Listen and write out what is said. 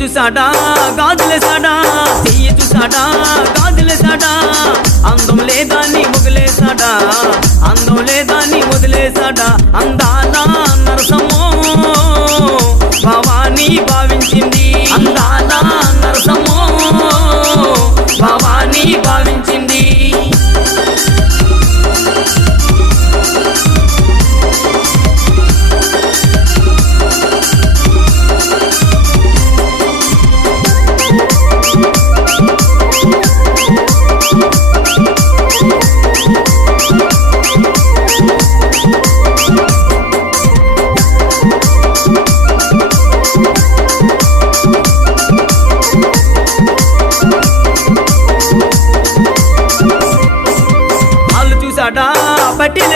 చూసాడా గాజులేసాడా, చెయ్యి చూసాడా గాజులేసాడా, అందం లేదా నీ వదిలేసాడా, అందం లేదా నీ వదిలేసాడా. అందాల నరసమో భవానీ భావించింది, అందాల నరసమో భవానీ భావించింది. పట్టిల